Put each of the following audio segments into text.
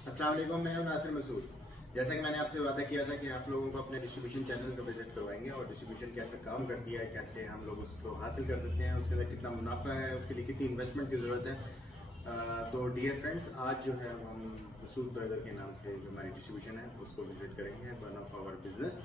अस्सलाम वालेकुम, मैं हूं नासिर मसूद। जैसा कि मैंने आपसे वादा किया था कि आप लोगों को अपने डिस्ट्रीब्यूशन चैनल का विजिट करवाएंगे और डिस्ट्रीब्यूशन कैसे काम करती है, कैसे हम लोग उसको हासिल कर सकते हैं, उसके अंदर कितना मुनाफा है, उसके लिए कितनी इन्वेस्टमेंट की ज़रूरत है। तो डियर फ्रेंड्स, आज जो है हम मसूद ब्रदर के नाम से जो हमारी डिस्ट्रीब्यूशन है उसको विजिट करेंगे, वन ऑफ आवर बिजनेस।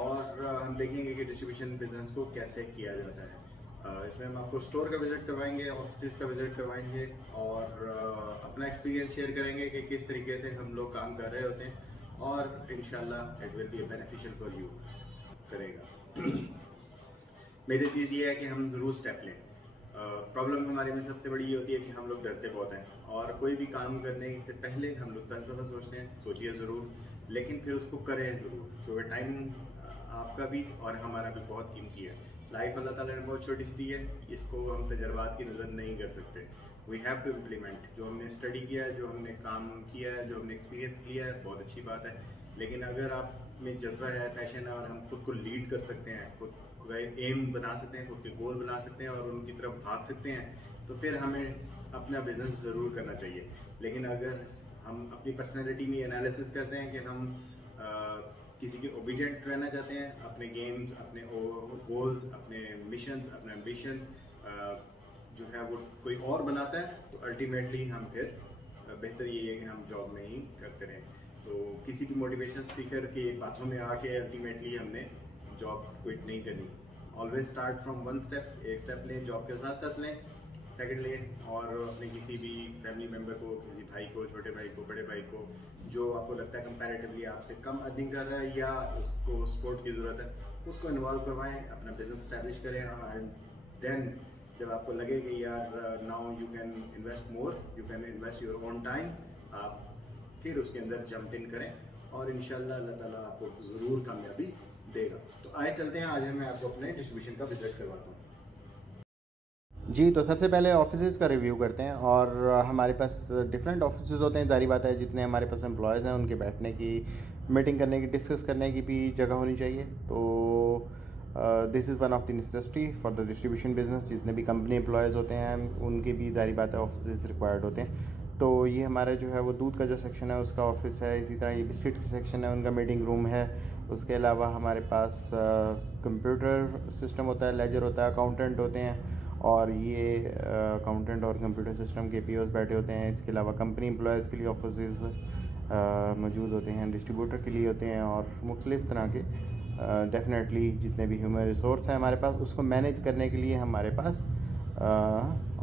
और हम देखेंगे कि डिस्ट्रीब्यूशन बिजनेस को कैसे किया जाता है। इसमें हम आपको स्टोर का विजिट करवाएंगे, ऑफिस का विजिट करवाएंगे और अपना एक्सपीरियंस शेयर करेंगे कि किस तरीके से हम लोग काम कर रहे होते हैं और इंशाल्लाह it will be beneficial for you करेगा। मेरी चीज़ ये है कि हम ज़रूर स्टेप लें। प्रॉब्लम हमारे में सबसे बड़ी ये होती है कि हम लोग डरते बहुत हैं और कोई भी काम करने से पहले हम लोग 10 दफ़ा सोचते हैं, सोचिए ज़रूर, लेकिन फिर उसको करें ज़रूर, क्योंकि टाइम आपका भी और हमारा भी बहुत कीमती है। लाइफ अल्लाह ताला ने बहुत छोटी सी दी है, इसको हम तजर्बात की नज़र नहीं कर सकते। वी हैव टू इम्प्लीमेंट जो हमने स्टडी किया है, जो हमने काम किया है, जो हमने एक्सपीरियंस लिया है, बहुत अच्छी बात है। लेकिन अगर आप में जज्बा है, पैशन है और हम खुद को लीड कर सकते हैं, खुद को एम बना सकते हैं, खुद के गोल बना सकते हैं और उनकी तरफ भाग सकते हैं, तो फिर हमें अपना बिजनेस ज़रूर करना चाहिए। लेकिन अगर हम अपनी पर्सनैलिटी में एनालिसिस करते हैं कि हम किसी के ओबीडियंट रहना चाहते हैं, अपने गेम्स, अपने गोल्स, अपने मिशंस, अपना एम्बिशन जो है वो कोई और बनाता है, तो अल्टीमेटली हम फिर बेहतर ये है कि हम जॉब में ही करते रहें। तो किसी भी मोटिवेशन स्पीकर की बातों में आके अल्टीमेटली हमने जॉब क्विट नहीं करनी। Always start from one step, एक स्टेप लें, जॉब के साथ साथ लें, सेकंड लें और अपने किसी भी फैमिली मेम्बर को, किसी भाई को, छोटे भाई को, बड़े भाई को, जो आपको लगता है कंपैरेटिवली आपसे कम अर्निंग कर रहा है या उसको सपोर्ट की ज़रूरत है, उसको इन्वॉल्व करवाएं, अपना बिजनेस स्टैब्लिश करें। एंड देन जब आपको लगे कि यार now you can invest more, you can invest your own time, आप फिर उसके अंदर जंप इन करें और इंशाल्लाह अल्लाह ताला आपको ज़रूर कामयाबी देगा। तो आए चलते हैं, आज मैं आपको अपने डिस्ट्रीब्यूशन का विजिट करवाता हूँ। जी, तो सबसे पहले ऑफिसेज़ का रिव्यू करते हैं और हमारे पास डिफरेंट ऑफिसेज़ होते हैं, ज़ाहिर बात है जितने हमारे पास एम्प्लॉयज़ हैं उनके बैठने की, मीटिंग करने की, डिस्कस करने की भी जगह होनी चाहिए। तो this is one of the necessity for the distribution business. जितने भी कंपनी एम्प्लॉयज़ होते हैं उनके भी ज़ाहिर बात है ऑफिसेज़ रिक्वायर्ड होते हैं। तो ये हमारा जो है वो दूध का जो सेक्शन है उसका ऑफिस है, इसी तरह ये बिस्किट का सेक्शन है, उनका मीटिंग रूम है। उसके अलावा हमारे पास कंप्यूटर सिस्टम होता है, लेजर होता है, अकाउंटेंट होते हैं और ये अकाउंटेंट और कंप्यूटर सिस्टम के पीओस बैठे होते हैं। इसके अलावा कंपनी एम्प्लॉयज़ के लिए ऑफिसेज़ मौजूद होते हैं, डिस्ट्रीब्यूटर के लिए होते हैं और मुख्तलिफ़ तरह के डेफिनेटली जितने भी ह्यूमन रिसोर्स हैं हमारे पास, उसको मैनेज करने के लिए हमारे पास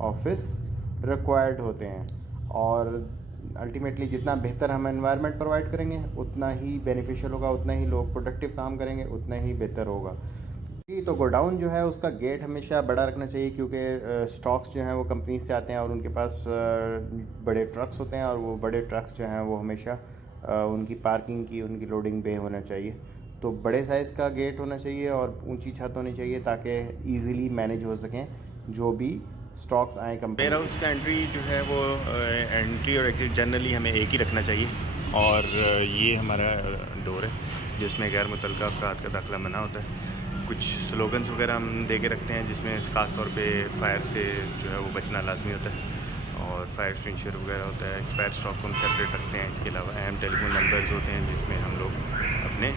ऑफिस रिक्वायर्ड होते हैं। और अल्टीमेटली जितना बेहतर हम एनवायरनमेंट प्रोवाइड करेंगे उतना ही बेनिफिशियल होगा, उतना ही लोग प्रोडक्टिव काम करेंगे, उतना ही बेहतर होगा। जी, तो गोडाउन जो है उसका गेट हमेशा बड़ा रखना चाहिए, क्योंकि स्टॉक्स जो हैं वो कंपनी से आते हैं और उनके पास बड़े ट्रक्स होते हैं और वो बड़े ट्रक्स जो हैं वो हमेशा उनकी पार्किंग की, उनकी लोडिंग पे होना चाहिए। तो बड़े साइज़ का गेट होना चाहिए और ऊंची छत होनी चाहिए ताकि इजीली मैनेज हो सकें जो भी स्टॉक्स आए कंपनी। वेयर हाउस का एंट्री जो है वो एंट्री और एग्जिट जनरली हमें एक ही रखना चाहिए और ये हमारा डोर है जिसमें गैर मुतल्लका अफराद का दाखिला मना होता है। कुछ स्लोगन्स वगैरह हम दे के रखते हैं जिसमें ख़ास तौर पे फायर से जो है वो बचना लाजमी होता है और फायर एक्सटिंग्विशर वगैरह होता है। एक्सपायर स्टॉक को हम सेपरेट रखते हैं। इसके अलावा अहम टेलीफोन नंबर्स होते हैं जिसमें हम लोग अपने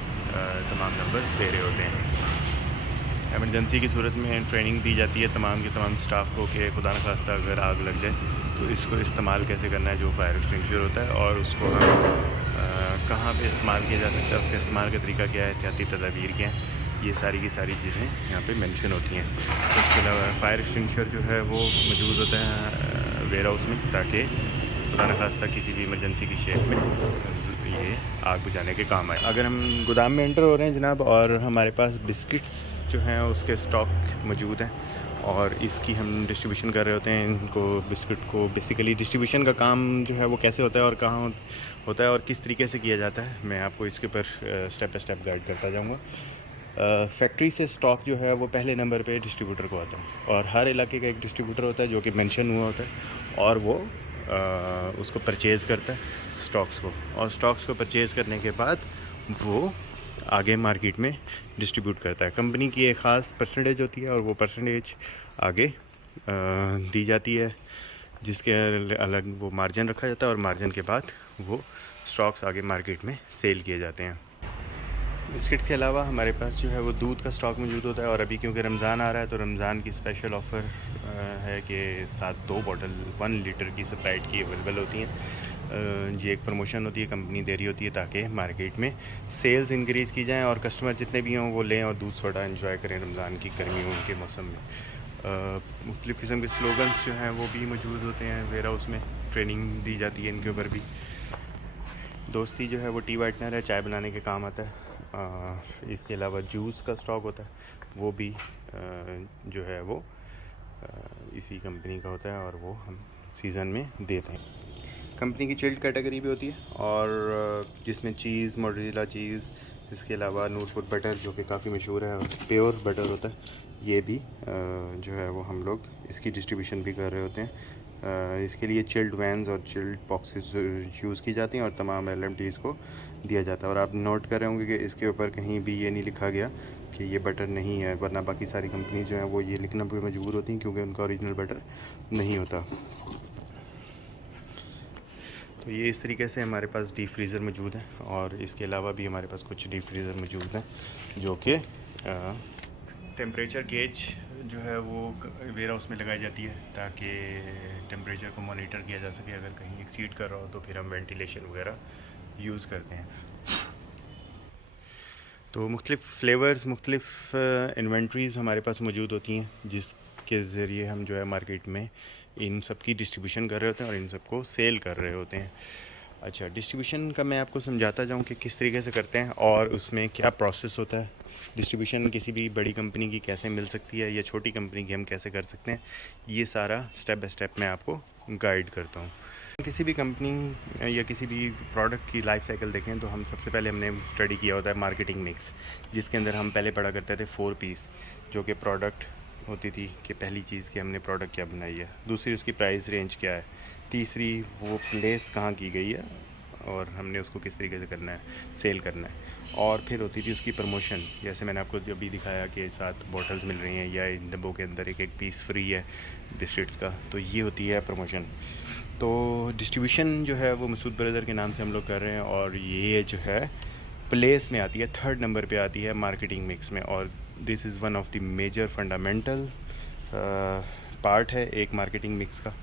तमाम नंबर्स दे रहे होते हैं। एमरजेंसी की सूरत में ट्रेनिंग दी जाती है तमाम के तमाम स्टाफ को कि खुदा न खास्ता अगर आग लग जाए तो इसको इस्तेमाल कैसे करना है, जो फायर एक्सटिंग्विशर होता है, और उसको हम कहाँ पे इस्तेमाल किया जा सकता है, उसके इस्तेमाल का तरीका क्या है, एहतियाती तदाबीर क्या हैं, ये सारी की सारी चीज़ें यहाँ पे मेंशन होती हैं। इसके अलावा फायर एक्सटिंग्विशर जो है वो मौजूद होता है वेयर हाउस में ताकि खुदा न खास्ता किसी भी इमरजेंसी की शेप में ये आग बुझाने के काम आए। अगर हम गोदाम में एंटर हो रहे हैं जनाब और हमारे पास बिस्किट्स जो हैं उसके स्टॉक मौजूद हैं और इसकी हम डिस्ट्रीब्यूशन कर रहे होते हैं, इनको बिस्किट को बेसिकली डिस्ट्रीब्यूशन का काम जो है वो कैसे होता है और कहाँ होता है और किस तरीके से किया जाता है, मैं आपको इसके ऊपर स्टेप बाय स्टेप गाइड करता जाऊँगा। फैक्ट्री से स्टॉक जो है वो पहले नंबर पे डिस्ट्रीब्यूटर को आता है और हर इलाके का एक डिस्ट्रीब्यूटर होता है जो कि मेंशन हुआ होता है और वो उसको परचेज़ करता है स्टॉक्स को, और स्टॉक्स को परचेज़ करने के बाद वो आगे मार्केट में डिस्ट्रीब्यूट करता है। कंपनी की एक ख़ास परसेंटेज होती है और वो परसेंटेज आगे दी जाती है जिसके अलग वो मार्जिन रखा जाता है और मार्जिन के बाद वो स्टॉक्स आगे मार्केट में सेल किए जाते हैं। बिस्किट्स के अलावा हमारे पास जो है वो दूध का स्टॉक मौजूद होता है, और अभी क्योंकि रमज़ान आ रहा है तो रमज़ान की स्पेशल ऑफ़र है कि साथ 2 बॉटल 1 लीटर की स्प्राइट की अवेलेबल होती हैं। ये एक प्रमोशन होती है, कंपनी दे रही होती है ताकि मार्केट में सेल्स इंक्रीज़ की जाएँ और कस्टमर जितने भी हों वो लें और दूध सोडा एंजॉय करें रमज़ान की गर्मियों के मौसम में। मुख्तलिफ़ किस्म के स्लोगन्स जो हैं वो भी मौजूद होते हैं वेयर हाउस में, ट्रेनिंग दी जाती है इनके ऊपर भी। दोस्ती जो है वो टी वाइटनर है, चाय बनाने के काम आता है। इसके अलावा जूस का स्टॉक होता है, वो भी जो है वो इसी कंपनी का होता है और वो हम सीज़न में देते हैं। कंपनी की चिल्ड कैटेगरी भी होती है और जिसमें चीज़, मोज़रेला चीज़, इसके अलावा नूरपुर बटर जो कि काफ़ी मशहूर है और प्योर बटर होता है, ये भी जो है वो हम लोग इसकी डिस्ट्रीब्यूशन भी कर रहे होते हैं। इसके लिए चिल्ड वैन्स और चिल्ड बॉक्सेस यूज़ की जाती हैं और तमाम LMTs को दिया जाता है। और आप नोट कर रहे होंगे कि इसके ऊपर कहीं भी ये नहीं लिखा गया कि ये बटर नहीं है, वरना बाकी सारी कंपनी जो हैं वो ये लिखना पर मजबूर होती हैं क्योंकि उनका ओरिजिनल बटर नहीं होता। तो ये इस तरीके से हमारे पास डीप फ्रीज़र मौजूद है, और इसके अलावा भी हमारे पास कुछ डीप फ्रीज़र मौजूद हैं जो कि टेम्परेचर गेज जो है वो वेयर हाउस में लगाई जाती है ताकि टेम्परेचर को मॉनिटर किया जा सके। अगर कहीं एक्सीड कर रहा हो तो फिर हम वेंटिलेशन वगैरह यूज़ करते हैं। तो मुख्तलिफ़ फ्लेवर्स, मुख्तलिफ़ इन्वेंट्रीज़ हमारे पास मौजूद होती हैं जिसके ज़रिए हम जो है मार्केट में इन सब की डिस्ट्रीब्यूशन कर रहे होते हैं और इन सब को सेल कर रहे होते हैं। अच्छा, डिस्ट्रीब्यूशन का मैं आपको समझाता जाऊँ कि किस तरीके से करते हैं और उसमें क्या प्रोसेस होता है। डिस्ट्रीब्यूशन किसी भी बड़ी कंपनी की कैसे मिल सकती है या छोटी कंपनी की हम कैसे कर सकते हैं, ये सारा स्टेप बाय स्टेप मैं आपको गाइड करता हूँ। किसी भी कंपनी या किसी भी प्रोडक्ट की लाइफ साइकिल देखें तो हम सबसे पहले हमने स्टडी किया होता है मार्केटिंग मिक्स, जिसके अंदर हम पहले पढ़ा करते थे 4 पीस, जो कि प्रोडक्ट होती थी कि पहली चीज़ कि हमने प्रोडक्ट क्या बनाई है, दूसरी उसकी प्राइस रेंज क्या है, तीसरी वो प्लेस कहाँ की गई है और हमने उसको किस तरीके से करना है, सेल करना है, और फिर होती थी उसकी प्रमोशन। जैसे मैंने आपको अभी दिखाया कि 7 बॉटल्स मिल रही हैं या इन डब्बों के अंदर एक पीस फ्री है बिस्किट्स का, तो ये होती है प्रमोशन। तो डिस्ट्रीब्यूशन जो है वो मसूद ब्रदर के नाम से हम लोग कर रहे हैं और ये जो है प्लेस में आती है, 3rd नंबर पे आती है मार्केटिंग मिक्स में, और this is one of the major fundamental part है एक मार्केटिंग मिक्स का।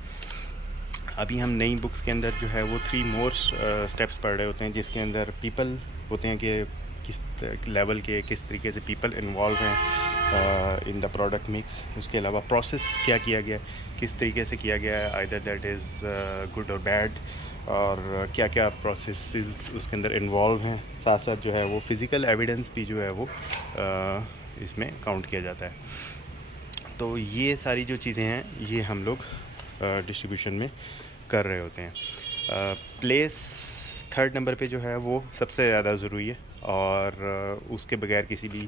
अभी हम नई बुक्स के अंदर जो है वो 3 मोर स्टेप्स पढ़ रहे होते हैं, जिसके अंदर पीपल होते हैं कि किस लेवल के, किस तरीके से पीपल इन्वॉल्व हैं इन द प्रोडक्ट मिक्स। उसके अलावा प्रोसेस क्या किया गया, किस तरीके से किया गया है, आइदर दैट इज़ गुड और बैड, और क्या क्या प्रोसेस उसके अंदर इन्वॉल्व हैं। साथ साथ जो है वो फिज़िकल एविडेंस भी जो है वो इसमें काउंट किया जाता है। तो ये सारी जो चीज़ें हैं ये हम लोग डिस्ट्रीब्यूशन में कर रहे होते हैं। प्लेस 3rd नंबर पे जो है वो सबसे ज़्यादा ज़रूरी है, और उसके बगैर किसी भी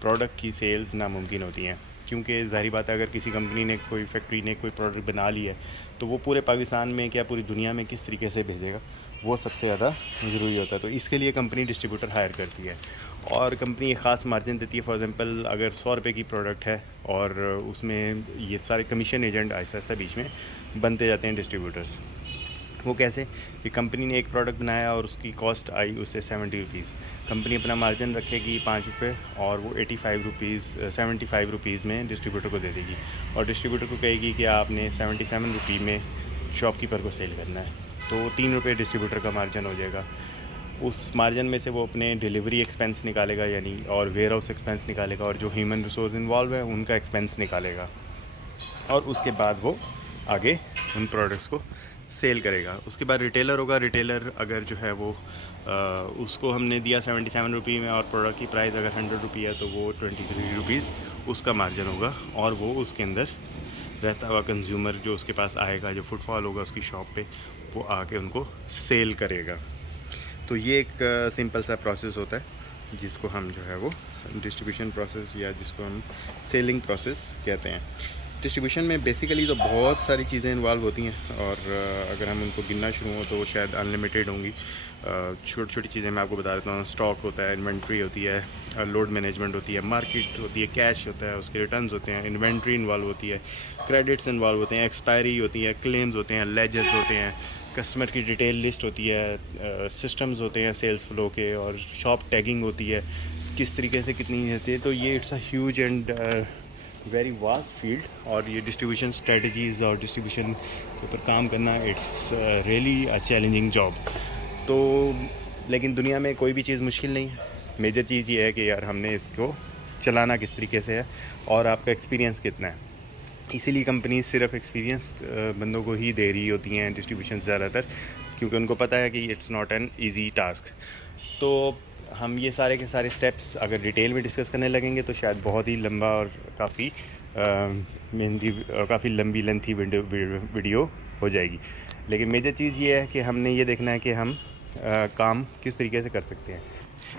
प्रोडक्ट की सेल्स नामुमकिन होती हैं, क्योंकि ज़ाहिर बात है अगर किसी कंपनी ने, कोई फैक्ट्री ने कोई प्रोडक्ट बना लिया है तो वो पूरे पाकिस्तान में क्या पूरी दुनिया में किस तरीके से भेजेगा, वो सबसे ज़्यादा ज़रूरी होता है। तो इसके लिए कंपनी डिस्ट्रीब्यूटर हायर करती है और कंपनी एक ख़ास मार्जिन देती है। फॉर एग्जांपल अगर 100 रुपये की प्रोडक्ट है और उसमें ये सारे कमीशन एजेंट आहिस्ता आहिस्ता बीच में बनते जाते हैं डिस्ट्रीब्यूटर्स। वो कैसे कि कंपनी ने एक प्रोडक्ट बनाया और उसकी कॉस्ट आई उससे 70 रुपीज़, कंपनी अपना मार्जिन रखेगी 5 रुपये और वो 75 रुपीज़ में डिस्ट्रीब्यूटर को दे देगी, और डिस्ट्रीब्यूटर को कहेगी कि आपने 77 रुपये में शॉपकीपर को सेल करना है, तो 3 रुपये डिस्ट्रीब्यूटर का मार्जिन हो जाएगा। उस मार्जिन में से वो अपने डिलीवरी एक्सपेंस निकालेगा यानी, और वेयर हाउस एक्सपेंस निकालेगा, और जो ह्यूमन रिसोर्स इन्वॉल्व है उनका एक्सपेंस निकालेगा, और उसके बाद वो आगे उन प्रोडक्ट्स को सेल करेगा। उसके बाद रिटेलर होगा। रिटेलर अगर जो है वो उसको हमने दिया 77 रुपये में और प्रोडक्ट की प्राइस अगर 100 रुपये है तो वो 23 रुपीज़ उसका मार्जिन होगा, और वो उसके अंदर रहता हुआ कंज्यूमर जो उसके पास आएगा, जो फुटफॉल होगा उसकी शॉप पे, वो आके उनको सेल करेगा। तो ये एक सिंपल सा प्रोसेस होता है जिसको हम जो है वो डिस्ट्रीब्यूशन प्रोसेस या जिसको हम सेलिंग प्रोसेस कहते हैं। डिस्ट्रीब्यूशन में बेसिकली तो बहुत सारी चीज़ें इन्वॉल्व होती हैं और अगर हम उनको गिनना शुरू हों तो वो शायद अनलिमिटेड होंगी। छोटी छोटी चीज़ें मैं आपको बता देता हूँ। स्टॉक होता है, इन्वेंट्री होती है, लोड मैनेजमेंट होती है, मार्केट होती है, कैश होता है, उसके रिटर्न्स होते हैं, इन्वेंट्री इन्वॉल्व होती है, क्रेडिट्स इन्वॉल्व होते हैं, एक्सपायरी होती है, क्लेम्स होते हैं, लेजर्स होते हैं, कस्टमर की डिटेल लिस्ट होती है, सिस्टम्स होते हैं सेल्स फ्लो के, और शॉप टैगिंग होती है, किस तरीके से कितनी होती है। तो ये it's a huge and very vast field, और ये डिस्ट्रीब्यूशन स्ट्रेटजीज़ और डिस्ट्रीब्यूशन के ऊपर काम करना it's really a challenging job. तो लेकिन दुनिया में कोई भी चीज़ मुश्किल नहीं है। मेजर चीज़ ये है कि यार हमने इसको चलाना किस तरीके से है और आपका एक्सपीरियंस कितना है। इसीलिए कंपनी सिर्फ एक्सपीरियंस्ड बंदों को ही दे रही होती हैं डिस्ट्रीब्यूशन ज़्यादातर, क्योंकि उनको पता है कि it's not an easy task. तो हम ये सारे के सारे स्टेप्स अगर डिटेल में डिस्कस करने लगेंगे तो शायद बहुत ही लंबा और काफ़ी लंबी लेंथी वीडियो हो जाएगी। लेकिन मेजर चीज़ ये है कि हमने ये देखना है कि हम काम किस तरीके से कर सकते हैं।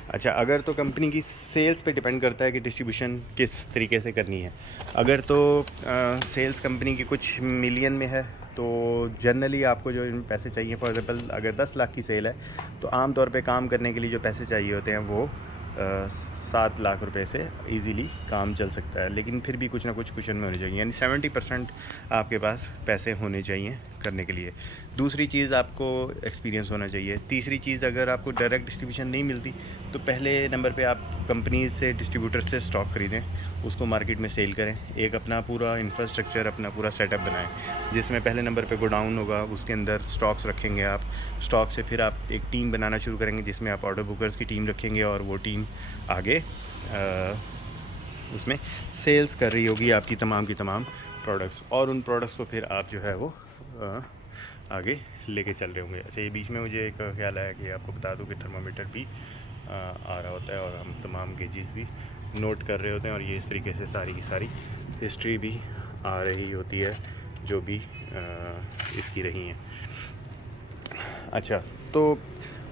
अच्छा, अगर तो कंपनी की सेल्स पे डिपेंड करता है कि डिस्ट्रीब्यूशन किस तरीके से करनी है। अगर तो सेल्स कंपनी की कुछ मिलियन में है तो जनरली आपको जो पैसे चाहिए, फॉर एग्जांपल अगर 10 लाख की सेल है तो आम तौर पे काम करने के लिए जो पैसे चाहिए होते हैं वो 7 लाख रुपए से इजीली काम चल सकता है। लेकिन फिर भी कुछ ना कुछ कुशन में होने चाहिए, यानी 70% आपके पास पैसे होने चाहिए करने के लिए। दूसरी चीज़, आपको एक्सपीरियंस होना चाहिए। तीसरी चीज़, अगर आपको डायरेक्ट डिस्ट्रीब्यूशन नहीं मिलती तो पहले नंबर पे आप कंपनी से, डिस्ट्रीब्यूटर से स्टॉक ख़रीदें, उसको मार्केट में सेल करें। एक अपना पूरा इंफ्रास्ट्रक्चर, अपना पूरा सेटअप बनाएं, जिसमें पहले नंबर पे गोडाउन होगा, उसके अंदर स्टॉक्स रखेंगे आप। स्टॉक से फिर आप एक टीम बनाना शुरू करेंगे जिसमें आप ऑर्डर बुकर्स की टीम रखेंगे, और वो टीम आगे उसमें सेल्स कर रही होगी आपकी तमाम की तमाम प्रोडक्ट्स, और उन प्रोडक्ट्स को फिर आप जो है वो आगे लेके चल रहे होंगे। अच्छा, ये बीच में मुझे एक ख्याल आया कि आपको बता दूं कि थर्मामीटर भी आ रहा होता है और हम तमाम गेजेस भी नोट कर रहे होते हैं, और ये इस तरीके से सारी की सारी हिस्ट्री भी आ रही होती है जो भी इसकी रही हैं। अच्छा, तो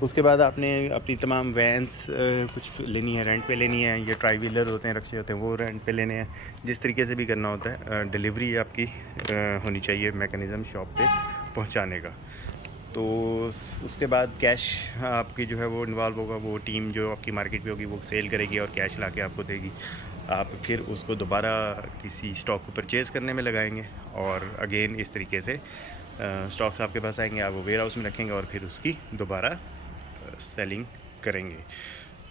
उसके बाद आपने अपनी तमाम वैन्स कुछ लेनी है, रेंट पे लेनी है, ये ट्राई व्हीलर होते हैं, रक्शे होते हैं, वो रेंट पे लेने हैं। जिस तरीके से भी करना होता है, डिलीवरी आपकी होनी चाहिए मैकेनिज़्म शॉप पे पहुंचाने का। तो उसके बाद कैश आपकी जो है वो इन्वॉल्व होगा। वो टीम जो आपकी मार्केट पे होगी वो सेल करेगी और कैश ला के आपको देगी। आप फिर उसको दोबारा किसी स्टॉक को परचेज़ करने में लगाएंगे, और अगेन इस तरीके से स्टॉक्स आपके पास आएंगे, आप वो वेयर हाउस में रखेंगे और फिर उसकी दोबारा सेलिंग करेंगे।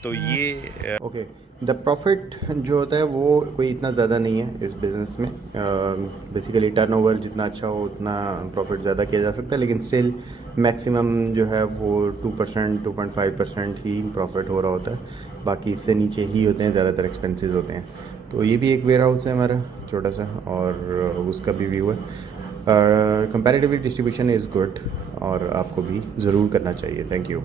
तो ये ओके, द प्रॉफिट जो होता है वो कोई इतना ज़्यादा नहीं है इस बिज़नेस में। बेसिकली टर्नओवर जितना अच्छा हो उतना प्रॉफिट ज़्यादा किया जा सकता है, लेकिन स्टिल मैक्सिमम जो है वो 2%, 2.5% ही प्रॉफिट हो रहा होता है। बाकी इससे नीचे ही होते हैं ज़्यादातर एक्सपेंसेस होते हैं। तो ये भी एक वेयर हाउस है हमारा छोटा सा, और उसका भी व्यू है। कंपैरेटिवली डिस्ट्रीब्यूशन इज़ गुड, और आपको भी ज़रूर करना चाहिए। Thank you.